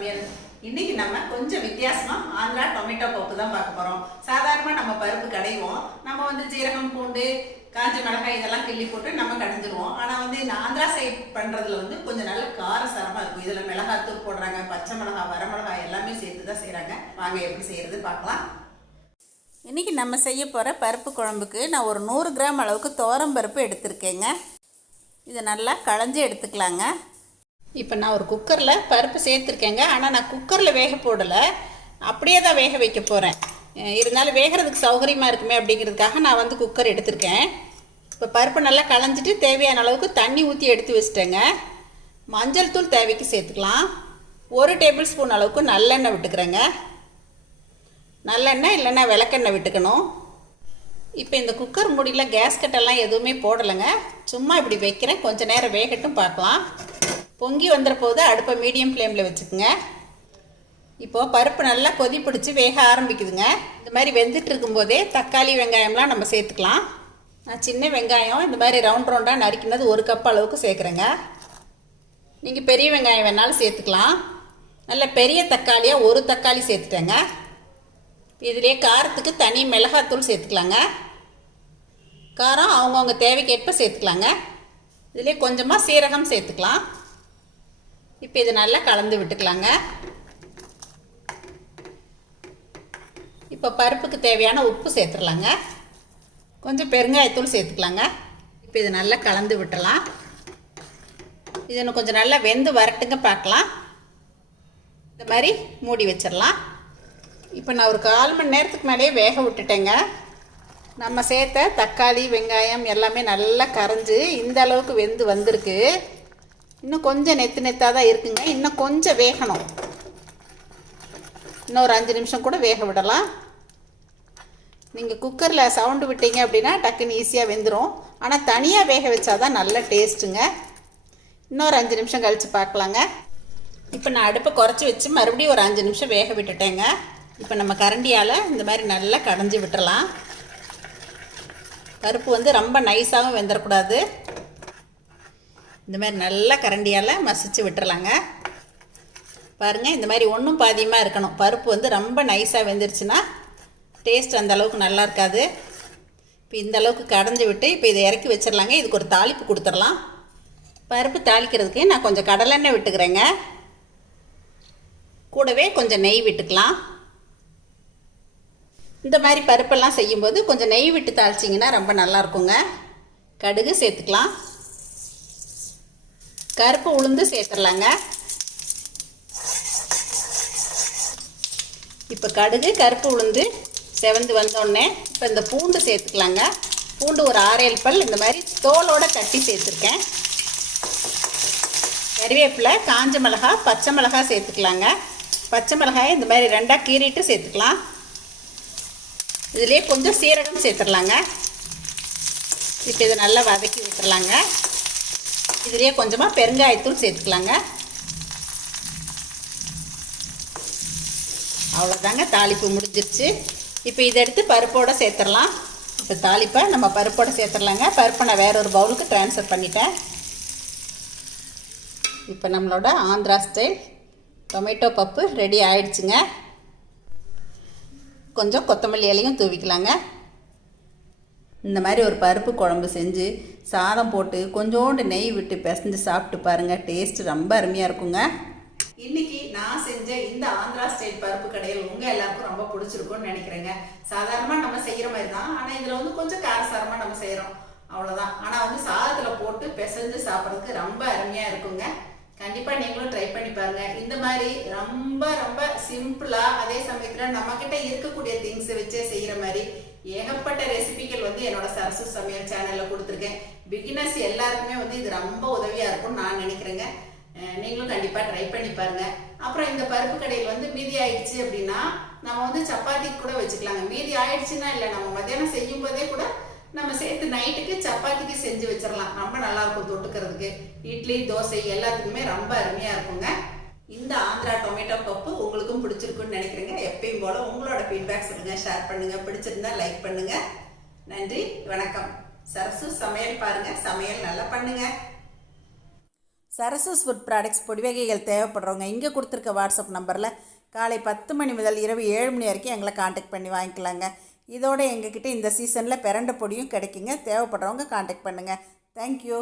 சமையல். இன்னைக்கு நம்ம கொஞ்சம் வித்தியாசமா ஆந்திரா டொமேட்டோ பப்பு தான் பார்க்க போறோம். சாதாரணமா நம்ம பருப்பு கடைவோம். நம்ம வந்து ஜீரகம் பூண்டு காஞ்ச மிளகாய் இதெல்லாம் கிள்ளி போட்டு நம்ம கடைஞ்சிருவோம். ஆனா வந்து இந்த ஆந்திரா சைட் பண்றதுல வந்து கொஞ்சம் நல்ல காரசாரமா இருக்கும். இதுல மிளகாத்தூள் போடுறாங்க பச்சை மிளகாய் வரமிளகாய் எல்லாமே சேர்த்து தான் செய்றாங்க. வாங்க எப்படி செய்யறது பார்க்கலாம். இன்றைக்கி நம்ம செய்ய போகிற பருப்பு குழம்புக்கு நான் ஒரு நூறு கிராம் அளவுக்கு தோரம் பருப்பு எடுத்திருக்கேங்க. இதை நல்லா களைஞ்சி எடுத்துக்கலாங்க. இப்போ நான் ஒரு குக்கரில் பருப்பு சேர்த்துருக்கேங்க. ஆனால் நான் குக்கரில் வேக போடலை. அப்படியே தான் வேக வைக்க போகிறேன் இருந்தாலும் வேகிறதுக்கு சௌகரியமாக இருக்குமே அப்படிங்கிறதுக்காக நான் வந்து குக்கர் எடுத்திருக்கேன். இப்போ பருப்பு நல்லா களைஞ்சிட்டு தேவையான அளவுக்கு தண்ணி ஊற்றி எடுத்து வச்சுட்டேங்க. மஞ்சள் தூள் தேவைக்கு சேர்த்துக்கலாம். ஒரு டேபிள் ஸ்பூன் அளவுக்கு நல்லெண்ணெய் விட்டுக்கிறேங்க. நல்லெண்ணெய் இல்லைன்னா விளக்கெண்ணெய் விட்டுக்கணும். இப்போ இந்த குக்கர் மூடியில் கேஸ் கட்டெல்லாம் எதுவுமே போடலைங்க. சும்மா இப்படி வைக்கிறேன். கொஞ்சம் நேரம் வேகட்டும் பார்க்கலாம். பொங்கி வந்துட போது அடுப்பை மீடியம் ஃப்ளேமில் வச்சுக்கோங்க. இப்போது பருப்பு நல்லா கொதி பிடிச்சி வேக ஆரம்பிக்குதுங்க. இந்த மாதிரி வெந்துட்டு இருக்கும்போதே தக்காளி வெங்காயம்லாம் நம்ம சேர்த்துக்கலாம். நான் சின்ன வெங்காயம் இந்த மாதிரி ரவுண்ட் ரவுண்டாக நறுக்கினது ஒரு கப் அளவுக்கு சேர்க்குறேங்க. நீங்கள் பெரிய வெங்காயம் வேணாலும் சேர்த்துக்கலாம். நல்ல பெரிய தக்காளியாக ஒரு தக்காளி சேர்த்துட்டேங்க. இதிலே காரத்துக்கு தனி மிளகாத்தூள் சேர்த்துக்கலாங்க. காரம் அவங்கவுங்க தேவைக்கேற்ப சேர்த்துக்கலாங்க. இதிலே கொஞ்சமாக சீரகம் சேர்த்துக்கலாம். இப்போ இது நல்லா கலந்து விட்டுக்கலாங்க. இப்போ பருப்புக்கு தேவையான உப்பு சேர்த்துடலாங்க. கொஞ்சம் பெருங்காயத்தூள் சேர்த்துக்கலாங்க. இப்போ இது நல்லா கலந்து விட்டலாம் இது இன்னும் கொஞ்சம் நல்லா வெந்து வரட்டுங்க பார்க்கலாம். இந்த மாதிரி மூடி வச்சிடலாம். இப்போ நான் ஒரு கால் மணி நேரத்துக்கு மேலேயே வேக விட்டுட்டேங்க. நம்ம சேர்த்த தக்காளி வெங்காயம் எல்லாமே நல்லா கரைஞ்சி இந்த அளவுக்கு வெந்து வந்திருக்கு. இன்னும் கொஞ்சம் நெத்து நெத்தாக தான் இருக்குங்க. இன்னும் கொஞ்சம் வேகணும். இன்னும் ஒரு அஞ்சு நிமிஷம் கூட வேக விடலாம். நீங்கள் குக்கரில் சவுண்டு விட்டீங்க அப்படின்னா டக்குன்னு ஈஸியாக வெந்துடும் ஆனால் தனியாக வேக வச்சா தான் நல்ல டேஸ்ட்டுங்க. இன்னொரு அஞ்சு நிமிஷம் கழித்து பார்க்கலாங்க. இப்போ நான் அடுப்பை குறைச்சி வச்சு மறுபடியும் ஒரு அஞ்சு நிமிஷம் வேக விட்டுட்டேங்க. இப்போ நம்ம கரண்டியால் இந்த மாதிரி நல்லா கடைஞ்சி விட்டுறலாம். பருப்பு வந்து ரொம்ப நைஸாகவும் வெந்துடக்கூடாது இந்த மாதிரி நல்லா கரண்டியால் மசிச்சு விட்டுறலாங்க. பாருங்கள் இந்த மாதிரி ஒன்றும் பாதியமாக இருக்கணும். பருப்பு வந்து ரொம்ப நைஸாக வெந்துருச்சுன்னா டேஸ்ட் அந்த அளவுக்கு நல்லா இருக்காது. இப்போ இந்த அளவுக்கு கடைஞ்சி விட்டு இப்போ இதை இறக்கி வச்சிடலாங்க. இதுக்கு ஒரு தாளிப்பு கொடுத்துடலாம். பருப்பு தாளிக்கிறதுக்கு நான் கொஞ்சம் கடலெண்ணெய் விட்டுக்கிறேங்க. கூடவே கொஞ்சம் நெய் விட்டுக்கலாம். இந்த மாதிரி பருப்பெல்லாம் செய்யும்போது கொஞ்சம் நெய் விட்டு தாளிச்சிங்கன்னா ரொம்ப நல்லா இருக்குங்க. கடுகு சேர்த்துக்கலாம். கருப்பு உளுந்து சேர்த்துடலாங்க. இப்போ கடுகு கருப்பு உளுந்து செவந்து வந்தோடனே இப்போ இந்த பூண்டு சேர்த்துக்கலாங்க. பூண்டு ஒரு ஆறேழு பல் இந்த மாதிரி தோலோட கட்டி சேர்த்துருக்கேன். கறிவேப்பிலை காஞ்ச மிளகா பச்சை மிளகா சேர்த்துக்கலாங்க. பச்சை மிளகாயை இந்த மாதிரி ரெண்டாக கீறிட்டு சேர்த்துக்கலாம். இதுலேயே கொஞ்சம் சீரகம் சேர்த்துடலாங்க. இப்போ இதை நல்லா வதக்கி விட்டுறலாங்க இதுலேயே கொஞ்சமாக பெருங்காயத்தூள் சேர்த்துக்கலாங்க. அவ்வளோதாங்க தாளிப்பு முடிஞ்சிருச்சு. இப்போ இதை எடுத்து பருப்போடு சேர்த்துடலாம். இப்போ தாளிப்பை நம்ம பருப்போடு சேர்த்துடலாங்க. பருப்பை நான் வேற ஒரு பவுலுக்கு ட்ரான்ஸ்ஃபர் பண்ணிட்டேன். இப்போ நம்மளோட ஆந்திரா ஸ்டைல் டொமேட்டோ பப்பு ரெடி ஆயிடுச்சுங்க. கொஞ்சம் கொத்தமல்லி இலையும் தூவிக்கலாங்க. இந்த மாதிரி ஒரு பருப்பு குழம்பு செஞ்சு சாதம் போட்டு கொஞ்சோண்டு நெய் விட்டு பிசைஞ்சு சாப்பிட்டு பாருங்கள் டேஸ்ட் ரொம்ப அருமையாக இருக்குங்க. இன்னைக்கு நான் செஞ்ச இந்த ஆந்திரா ஸ்டைல் பருப்பு கடையில் உங்க எல்லாருக்கும் ரொம்ப பிடிச்சிருக்கும்னு நினைக்கிறேங்க. சாதாரணமாக நம்ம செய்கிற மாதிரி தான். ஆனால் இதில் வந்து கொஞ்சம் காரசாரமாக நம்ம செய்கிறோம் அவ்வளோதான் ஆனால் வந்து சாதத்தில் போட்டு பிசைஞ்சு சாப்பிட்றதுக்கு ரொம்ப அருமையாக இருக்குங்க. கண்டிப்பாக நீங்களும் ட்ரை பண்ணி பாருங்க. இந்த மாதிரி ரொம்ப ரொம்ப சிம்பிளாக அதே சமயத்தில் நம்மக்கிட்ட இருக்கக்கூடிய திங்ஸை வச்சே செய்கிற மாதிரி ஏகப்பட்ட ரெசிபிகள் வந்து என்னோட சரசு சமையல் சேனல்ல கொடுத்துருக்கேன். பிகினர்ஸ் எல்லாருக்குமே வந்து இது ரொம்ப உதவியா இருக்கும்னு நான் நினைக்கிறேங்க. நீங்களும் கண்டிப்பா ட்ரை பண்ணி பாருங்க. அப்புறம் இந்த பருப்பு கடையில் வந்து மீதி ஆயிடுச்சு அப்படின்னா நம்ம வந்து சப்பாத்திக்கு கூட வச்சுக்கலாங்க. மீதி ஆயிடுச்சுன்னா இல்லை நம்ம மத்தியானம் செய்யும் போதே கூட நம்ம சேர்த்து நைட்டுக்கு சப்பாத்திக்கு செஞ்சு வச்சிடலாம் ரொம்ப நல்லா இருக்கும் தொட்டுக்கிறதுக்கு. இட்லி தோசை எல்லாத்துக்குமே ரொம்ப அருமையா இருக்குங்க. இந்த ஆந்திரா டொமேட்டோ பப்பு உங்களுக்கும் பிடிச்சிருக்குன்னு நினைக்கிறேங்க. எப்பயும் போல உங்களோட ஃபீட்பேக் சொல்லுங்கள் ஷேர் பண்ணுங்கள் பிடிச்சிருந்தா லைக் பண்ணுங்க. நன்றி வணக்கம். சரசு சமையல் பாருங்க. சமையல் நல்லா பண்ணுங்க. சரசஸ் ஃபுட் ப்ராடக்ட்ஸ் பொடி வகைகள் தேவைப்படுறவங்க இங்கே கொடுத்துருக்க வாட்ஸ்அப் நம்பரில் காலை பத்து மணி முதல் இரவு ஏழு மணி வரைக்கும் எங்களை காண்டாக்ட் பண்ணி வாங்கிக்கலாங்க. இதோட எங்ககிட்ட இந்த சீசனில் பிறண்ட பொடியும் கிடைக்குங்க. தேவைப்படுறவங்க காண்டாக்ட் பண்ணுங்கள் தேங்க்யூ